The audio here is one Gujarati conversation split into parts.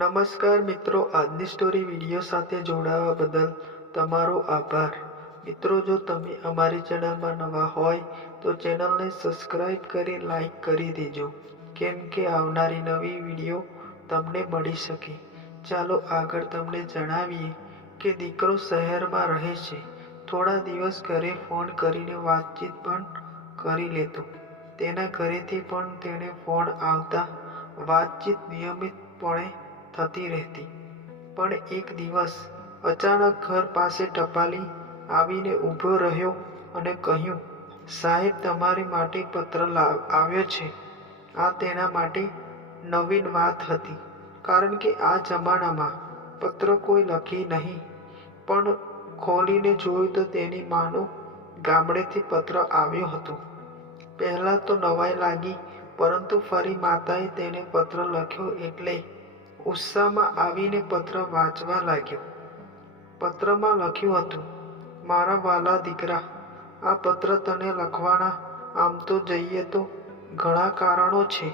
નમસ્કાર મિત્રો, આજની સ્ટોરી વિડીયો સાથે જોડાવા બદલ તમારો આભાર. મિત્રો, જો તમે અમારી ચેનલમાં નવા હોય તો ચેનલને સબસ્ક્રાઇબ કરી લાઈક કરી દેજો, કેમ કે આવનારી નવી વિડીયો તમને મળી શકે. ચાલો આગળ તમને જણાવીએ કે દીકરો શહેરમાં રહે છે. થોડા દિવસ ઘરે ફોન કરીને વાતચીત પણ કરી લેતો. તેના ઘરેથી પણ તેને ફોન આવતા વાતચીત નિયમિતપણે થતી રહેતી. પણ એક દિવસ અચાનક ઘર પાસે ટપાલી આવીને ઊભો રહ્યો અને કહ્યું, સાહેબ, તમારી માટે પત્ર આવ્યો છે. આ તેના માટે નવીન વાત હતી, કારણ કે આ જમાનામાં પત્ર કોઈ લખી નહીં. પણ ખોલીને જોયું તો તેની માનો ગામડેથી પત્ર આવ્યો હતો. પહેલાં તો નવાઈ લાગી, પરંતુ ફરી માતાએ તેને પત્ર લખ્યો એટલે ઉત્સાહમાં આવીને પત્ર વાંચવા લાગ્યો. પત્રમાં લખ્યું હતું, મારા વાલા દીકરા, આ પત્ર તને લખવાના આમ તો જઈએ તો ઘણા કારણો છે.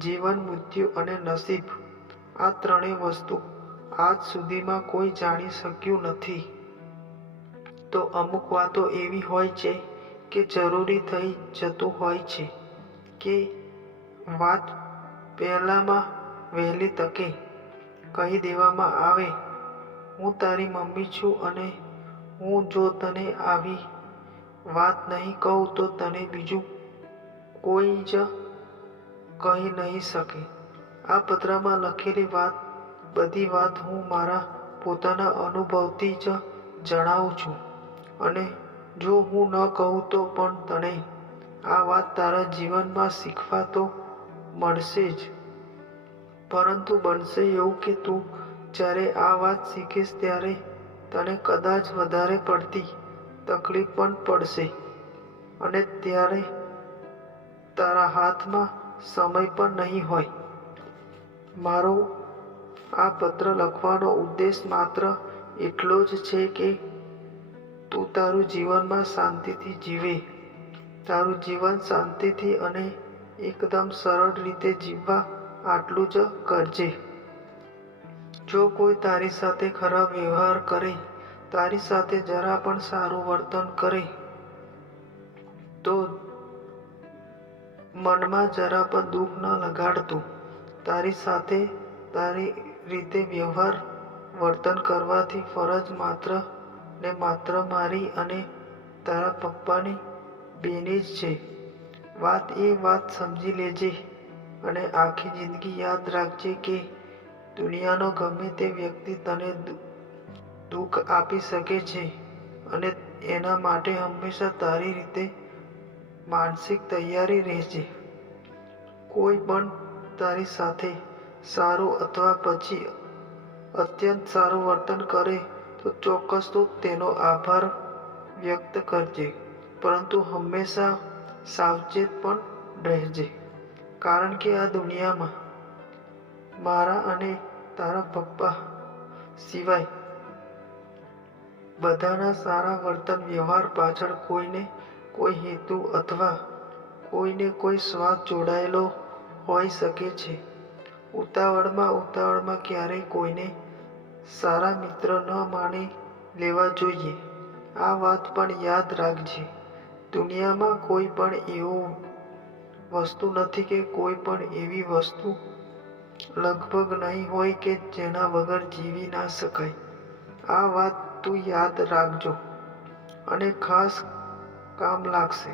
જીવન, મૃત્યુ અને નસીબ, આ ત્રણેય વસ્તુ આજ સુધીમાં કોઈ જાણી શક્યું નથી. તો અમુક વાતો એવી હોય છે કે જરૂરી થઈ જતું હોય છે કે વાત પહેલામાં વહેલી તકે કહી દેવામાં આવે. હું તારી મમ્મી છું અને હું જો તને આવી વાત નહીં કહું તો તને બીજું કોઈ જ કહી નહીં શકે. આ પત્રમાં લખેલી બધી વાત હું મારા પોતાના અનુભવથી જ જણાવું છું, અને જો હું ન કહું તો પણ તને આ વાત તારા જીવનમાં શીખવા તો મળશે જ. પરંતુ બનશે એવું કે તું જ્યારે આ વાત શીખીશ ત્યારે તને કદાચ વધારે પડતી તકલીફ પણ પડશે, અને ત્યારે તારા હાથમાં સમય પણ નહીં હોય. મારો આ પત્ર લખવાનો ઉદ્દેશ માત્ર એટલો જ છે કે તું તારું જીવનમાં શાંતિથી જીવે. તારું જીવન શાંતિથી અને એકદમ સરળ રીતે જીવવા આટલું જ કરજે. જો કોઈ તારી સાથે ખરાબ વ્યવહાર કરે, તારી સાથે જરા પણ સારું વર્તન કરે, તો મનમાં જરા પણ દુઃખ ન લગાડતું. તારી સાથે તારી રીતે વ્યવહાર વર્તન કરવાથી ફરજ માત્ર ને માત્ર મારી અને તારા પપ્પાની બેની જ છે. વાત સમજી લેજે અને આખી જિંદગી યાદ રાખજે કે દુનિયાનો ગમે તે વ્યક્તિ તને દુઃખ આપી શકે છે, અને એના માટે હંમેશા તારી રીતે માનસિક તૈયારી રહેજે. કોઈ પણ તારી સાથે સારું અથવા પછી અત્યંત સારું વર્તન કરે તો ચોક્કસ તું તેનો આભાર વ્યક્ત કરજે, પરંતુ હંમેશા સાવચેત પણ રહેજે. કારણ કે આ દુનિયામાં મારા અને તારા પપ્પા સિવાય બધાના સારા વર્તન વ્યવહાર પાછળ કોઈને કોઈ હેતુ અથવા કોઈને કોઈ સ્વાર્થ જોડાયેલો હોઈ શકે છે. ઉતાવળમાં ક્યારેય કોઈને સારા મિત્ર ન માની લેવા જોઈએ. આ વાત પણ યાદ રાખજે. દુનિયામાં કોઈ પણ એવું વસ્તુ નથી કે કોઈ પણ એવી વસ્તુ લગભગ નહીં હોય કે જેના વગર જીવી ના શકાય. આ વાત તું યાદ રાખજો અને ખાસ કામ લાગશે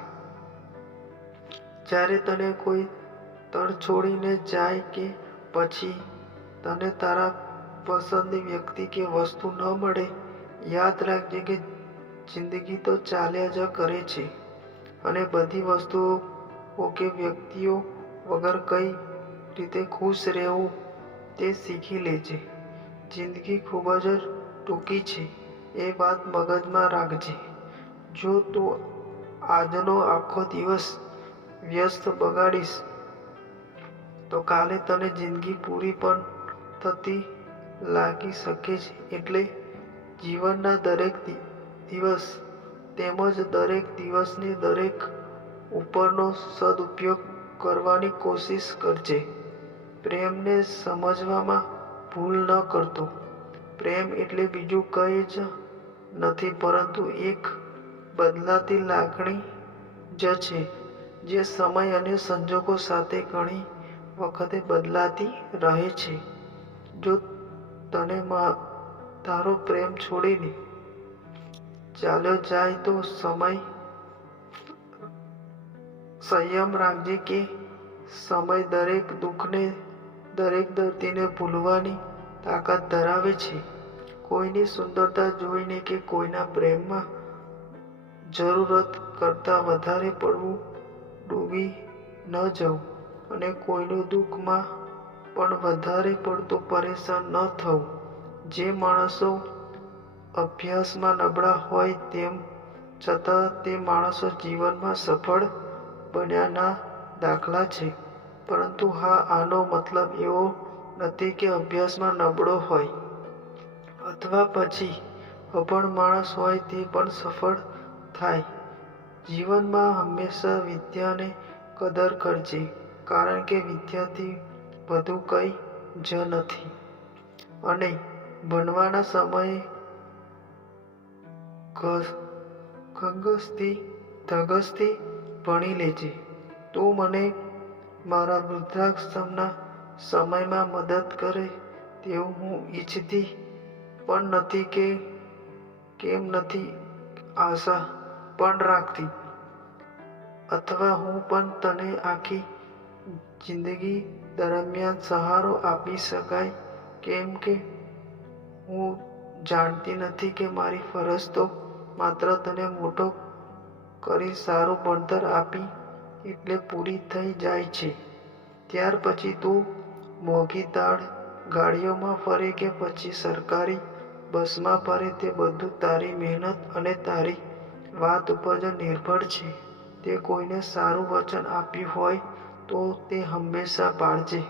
જ્યારે તને કોઈ તડછોડીને જાય કે પછી તને તારા પસંદની વ્યક્તિ કે વસ્તુ ન મળે. યાદ રાખજે કે જિંદગી તો ચાલ્યા જ કરે છે, અને બધી વસ્તુઓ કે વ્યક્તિઓ વગર કઈ રીતે ખુશ રહેવું તે શીખી લેજે. જિંદગી ખૂબ જ ટૂંકી છે, એ વાત મગજમાં રાખજે. જો તું આજનો આખો દિવસ વ્યસ્ત બગાડીશ તો કાલે તને જિંદગી પૂરી પણ થતી લાગી શકે છે. એટલે જીવનના દરેક દિવસ તેમજ દરેક દિવસની દરેક ઉપરનો સદુપયોગ કરવાની કોશિશ કરજે. પ્રેમને સમજવામાં ભૂલ ન કરતો. પ્રેમ એટલે બીજું કંઈ જ નથી પરંતુ એક બદલાતી લાગણી જ છે, જે સમય અને સંજોગો સાથે ઘણી વખતે બદલાતી રહે છે. જો તને તારો પ્રેમ છોડીને ચાલ્યો જાય તો સંયમ રાખજે કે સમય દરેક દુઃખને, દરેક દર્દીને ભૂલવાની તાકાત ધરાવે છે. કોઈની સુંદરતા જોઈને કે કોઈના પ્રેમમાં જરૂરત કરતાં વધારે ડૂબી ન જવું અને કોઈનું દુઃખમાં પણ વધારે પડતું પરેશાન ન થવું. જે માણસો અભ્યાસમાં નબળા હોય તેમ છતાં તે માણસો જીવનમાં સફળ બન્યાના દાખલા છે. પરંતુ આનો મતલબ એવો નથી કે અભ્યાસમાં નબળો હોય અથવા પછી અભણ માણસ હોય તે પણ સફળ થાય. જીવનમાં હંમેશા વિદ્યાને કદર કરજે, કારણ કે વિદ્યાથી વધુ કંઈ જ નથી. અને ભણવાના સમયે ધગશથી ભણી લેજે. તું મને મારા વૃદ્ધાશ્રમના સમયમાં મદદ કરે તેવું હું ઈચ્છતી પણ નથી કે કેમ નથી આશા પણ રાખતી. અથવા હું પણ તને આખી જિંદગી દરમિયાન સહારો આપી શકાય, કેમ કે હું જાણતી નથી કે મારી ફરજ તો માત્ર તને મોટો કરી સારું ભણતર આપી એટલે પૂરી થઈ જાય છે. ત્યાર પછી તું મોંઘી ગાડીઓમાં ફરે કે પછી સરકારી બસમાં ફરે તે બધું તારી મહેનત અને તારી વાત ઉપર જ નિર્ભર છે. તે કોઈને સારું વચન આપ્યું હોય તો તે હંમેશા પાળજે,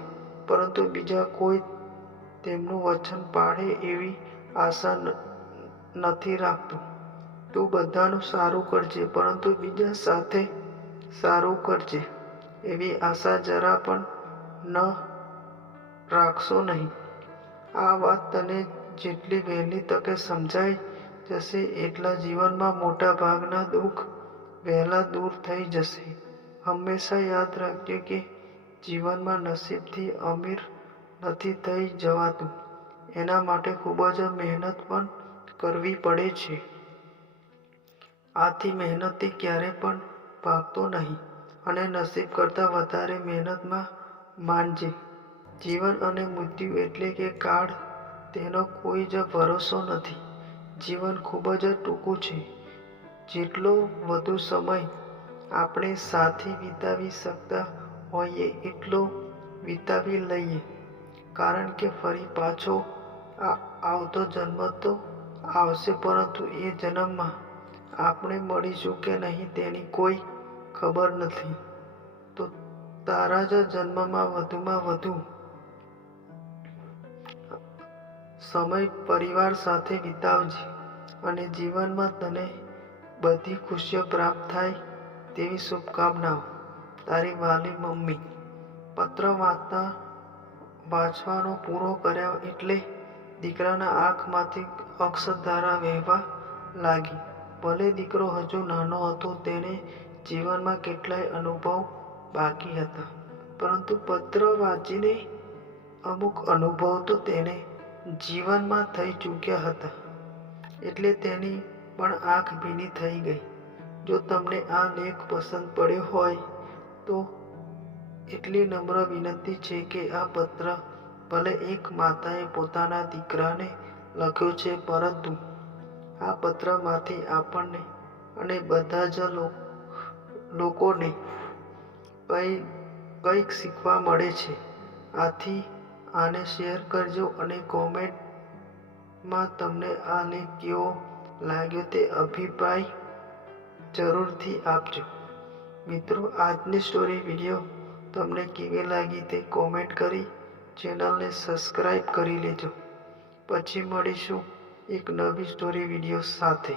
પરંતુ બીજા કોઈ તેમનું વચન પાળે એવી આશા નથી રાખતો. તું બધાનું સારું કરજે પરંતુ બીજા સાથે સારું કરજે એવી આશા જરા પણ ન રાખશો નહીં. આ વાત તને જેટલી વહેલી તકે સમજાઈ જશે એટલા જીવનમાં મોટા ભાગના દુઃખ વહેલા દૂર થઈ જશે. હંમેશા યાદ રાખજે કે જીવનમાં નસીબથી અમીર નથી થઈ જવાતું, એના માટે ખૂબ જ મહેનત પણ કરવી પડે છે. આથી મહેનતથી ક્યારે પણ ભાગતો નહીં અને નસીબ કરતાં વધારે મહેનતમાં માનજે. જીવન અને મૃત્યુ એટલે કે કાળ, તેનો કોઈ જ ભરોસો નથી. જીવન ખૂબ જ ટૂંકું છે. જેટલો વધુ સમય આપણે સાથે વિતાવી શકતા હોઈએ એટલો વિતાવી લઈએ, કારણ કે ફરી પાછો આવતો જન્મ તો આવશે પરંતુ એ જન્મમાં આપણે મળીશું કે નહીં તેની કોઈ ખબર નથી. તો તારા જ જન્મમાં વધુમાં વધુ સમય પરિવાર સાથે વિતાવજે અને જીવનમાં તને બધી ખુશીઓ પ્રાપ્ત થાય તેવી શુભકામનાઓ. તારી વહાલી મમ્મી. પત્ર વાંચવાનો પૂરો કર્યો એટલે દીકરાના આંખમાંથી અક્ષરધારા વહેવા લાગી. ભલે દીકરો હજુ નાનો હતો, તેને જીવનમાં કેટલાય અનુભવ બાકી હતા, પરંતુ પત્ર વાંચીને અમુક અનુભવ તો તેને જીવનમાં થઈ ચૂક્યા હતા એટલે તેની પણ આંખ ભીની થઈ ગઈ. જો તમને આ લેખ પસંદ પડ્યો હોય તો એટલી નમ્ર વિનંતી છે કે આ પત્ર ભલે એક માતાએ પોતાના દીકરાને લખ્યો છે, પરંતુ આ પત્રમાંથી આપણને અને બધા જ લોકોને કંઈક શીખવા મળે છે. આથી આને શેર કરજો અને કોમેન્ટમાં તમને આ લેખ કેવો લાગ્યો તે અભિપ્રાય જરૂરથી આપજો. મિત્રો, આજની સ્ટોરી વિડીયો તમને કેવી લાગી તે કોમેન્ટ કરી ચેનલને સબસ્ક્રાઈબ કરી લેજો. પછી મળીશું એક નવી સ્ટોરી વિડીયો સાથે.